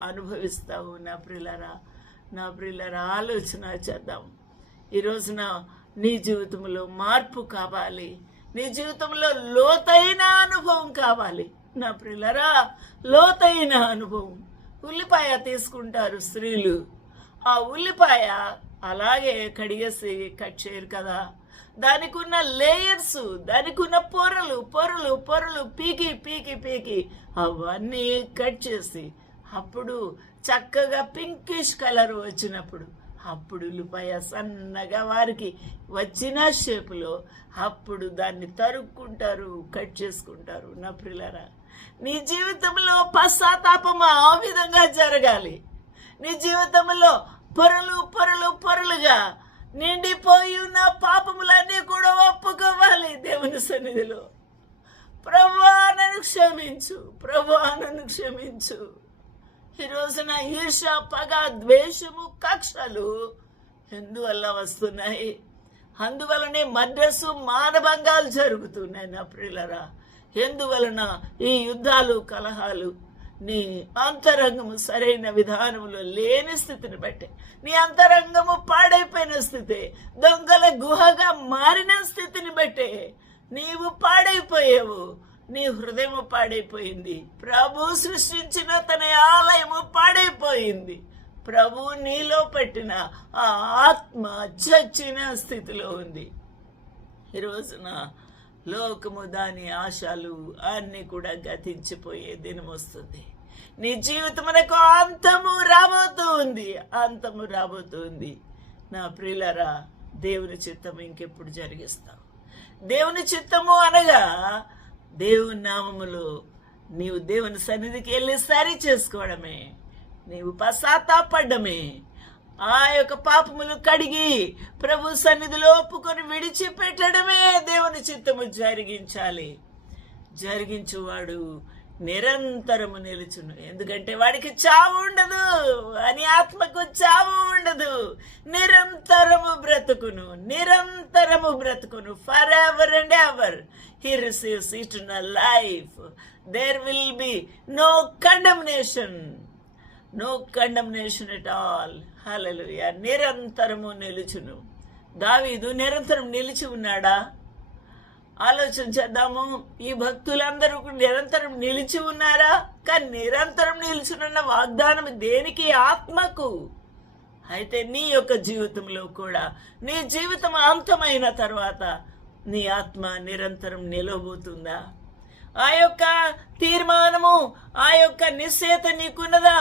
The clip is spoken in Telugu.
అనుభవిస్తావు. నా ప్రియులరా ఆలోచన చేద్దాం. ఈ రోజున నీ జీవితంలో మార్పు కావాలి, నీ జీవితంలో లోతైన అనుభవం కావాలి. నా ప్రియులరా, లోతైన అనుభవం. ఉల్లిపాయ తీసుకుంటారు స్త్రీలు, ఆ ఉల్లిపాయ అలాగే కడిగేసి కట్ చేయరు కదా. దానికి ఉన్న లేయర్స్, దానికి ఉన్న పొరలు పొరలు పొరలు పీకి పీకి పీకి అవన్నీ కట్ చేసి అప్పుడు చక్కగా పింకిష్ కలర్ వచ్చినప్పుడు అప్పుడు ఉల్లిపాయ సన్నగా వారికి వచ్చిన షేపులో అప్పుడు దాన్ని తరుక్కుంటారు, కట్ చేసుకుంటారు. నా ప్రియులారా, నీ జీవితంలో పశ్చాత్తాపం ఆ విధంగా జరగాలి. నీ జీవితంలో పొరలు పొరలు పొరలుగా నిండిపోయి ఉన్న పాపములన్నీ కూడా ఒప్పుకోవాలి దేవుని సన్నిధిలో. ప్రభువా నన్ను క్షమించు, ప్రభువా నన్ను క్షమించు. ఈ రోజున ఈర్ష, పగ, ద్వేషము, కక్షలు ఎందువల్ల వస్తున్నాయి? అందువలనే మర్డర్సు, మానభంగాలు జరుగుతున్నాయి. నా ప్రియులరా, ఎందువలన ఈ యుద్ధాలు, కలహాలు? నీ అంతరంగము సరైన విధానంలో లేని స్థితిని బట్టి, నీ అంతరంగము పాడైపోయిన స్థితి, దొంగల గుహగా మారిన స్థితిని బట్టే నీవు పాడైపోయావు. నీ హృదయము పాడైపోయింది. ప్రభు సృష్టించిన తన ఆలయము పాడైపోయింది. ప్రభు నీలో పెట్టిన ఆ ఆత్మ చచ్చిన స్థితిలో ఉంది. ఈ రోజున లోకము, దాని ఆశలు అన్నీ కూడా గతించిపోయే దినం వస్తుంది. నీ జీవితమునకు అంతము రాబోతుంది. నా ప్రియులరా, దేవుని చిత్తము ఇంకెప్పుడు జరిగిస్తావు? దేవుని చిత్తము అనగా దేవుని నామములో నీవు దేవుని సన్నిధికి వెళ్ళి సరి చేసుకోవడమే, నీవు పశ్చాత్తాపడమే, ఆ యొక్క పాపములు కడిగి ప్రభు సన్నిధిలో ఒప్పుకొని విడిచిపెట్టడమే దేవుని చిత్తము జరిగించాలి. జరిగించువాడు నిరంతరము నిలుచును. ఎందుకంటే వాడికి చావు ఉండదు, అని ఆత్మకు చావు ఉండదు. నిరంతరము బ్రతుకును for ever and ever. He receives eternal life. There will be no condemnation at all. Hallelujah. నిరంతరము నిలుచును. దావీదు నిరంతరం నిలిచి ఉన్నాడా? ఆలోచన చేద్దాము. ఈ భక్తులందరూ నిరంతరం నిలిచి ఉన్నారా? కానీ నిరంతరం నిలిచినున్న వాగ్దానం దేనికి? ఆత్మకు. అయితే నీ యొక్క జీవితంలో కూడా, నీ జీవితం అంతమైన తర్వాత నీ ఆత్మ నిరంతరం నిలవబోతుందా? ఆ యొక్క తీర్మానము, ఆ యొక్క నిశ్చయత నీకున్నదా?